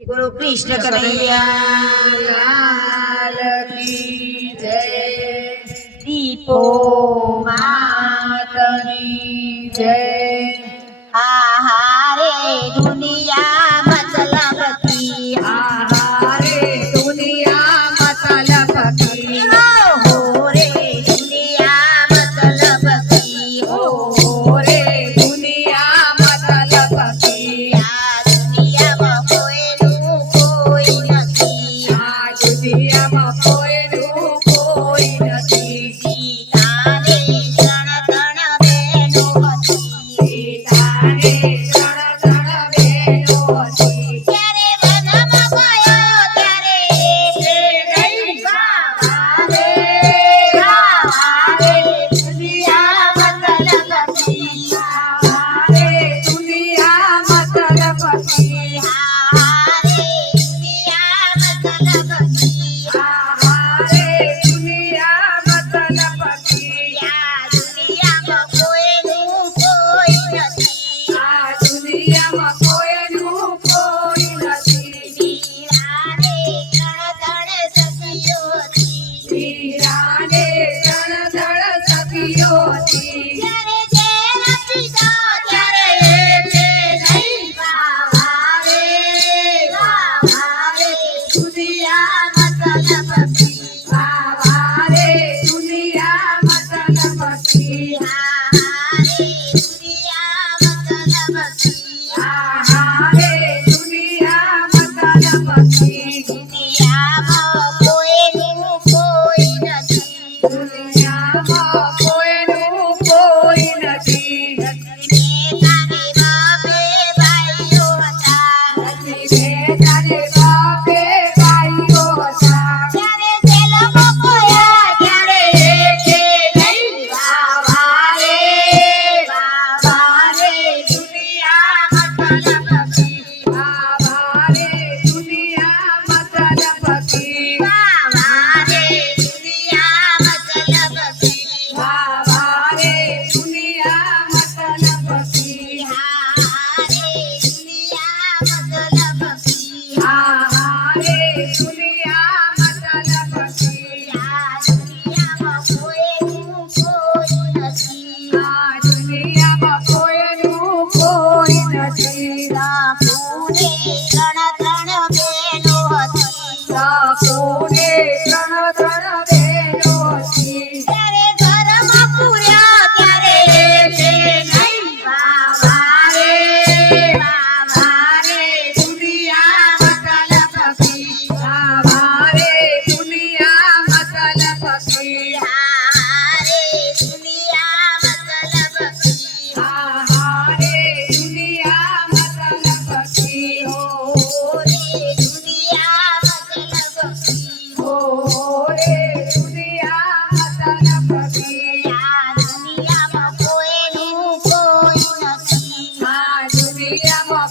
गुरु कृष्ण कन्हैया लाल की जय। दीपो मातनी जय। आहारे दुनिया मतलब की, आहारे दुनिया मतलब की, हो रे दुनिया मतलब की, हो रे दुनिया मतलब की। आ दुनियाમાં કોઈનું કોઈ નથી, આ દુનિયામાં કોઈનું કોઈ નથી। સીતાને ત્રણ ત્રણ બહેનો હતી, સીતાને ત્રણ ત્રણ બહેનો હતી। ત્યારે વનમાં ગયો ત્યારે એકે નહીં ગાવા રે દુનિયા મતલબ કી, ગાવા રે દુનિયા મતલબ કી, હારે દુનિયા મતલબ કી, હારે દુનિયા મતલબ કી। આ દુનિયામાં કોઈનું કોઈ નથી, આ દુનિયામાં કોઈનું કોઈ નથી। વીરાને ત્રણ સખીઓ હતી, વીરાને ત્રણ સખીઓ હતી। જ્યારે જેલ પીધો ત્યારે એકે નહીં ગાવા રે દુનિયા મતલબ કી, ગાવા રે દુનિયા મતલબ કી, હારે દુનિયા મતલબ કી, હારે દુનિયા મતલબ કી। દુનિયામાં કોઈનું કોઈ નથી, દુનિયામાં કોઈનું કોઈ નથી। તારે બાપે ભાઈઓ હતા, તારે બાપે ભાઈઓ હતા। જ્યારે જેલમાં ગયા ત્યારે એકે નહીં ગાવા રે દુનિયા મતલબ કી, ગાવા રે દુનિયા મતલબ કી, ગાવા રે દુનિયા મતલબ કી, ગાવા રે દુનિયા મતલબ કી, હારે દુનિયા મતલબ કી, હારે દુનિયા મતલબ કી। આ દુનિયામાં કોઈનું કોઈ નથી, આ દુનિયામાં કોઈનું કોઈ નથી। બાપુને ત્રણ ત્રણ બહેનો હતી, બાપુને ત્રણ ત્રણ બહેનો હતી। ત્યારે ઘરમાં પૂર્યા ત્યારે એકે નહીં ગાવા રે દુનિયા મતલબ કી, ગાવા રે દુનિયા મતલબ કી, હારે દુનિયા મતલબ કી, હારે દુનિયા મતલબ કી, હો રે દુનિયા મતલબ કી, હો રે દુનિયા મતલબ કી। આ દુનિયામાં કોઈનું કોઈ નથી, આ દુનિયામાં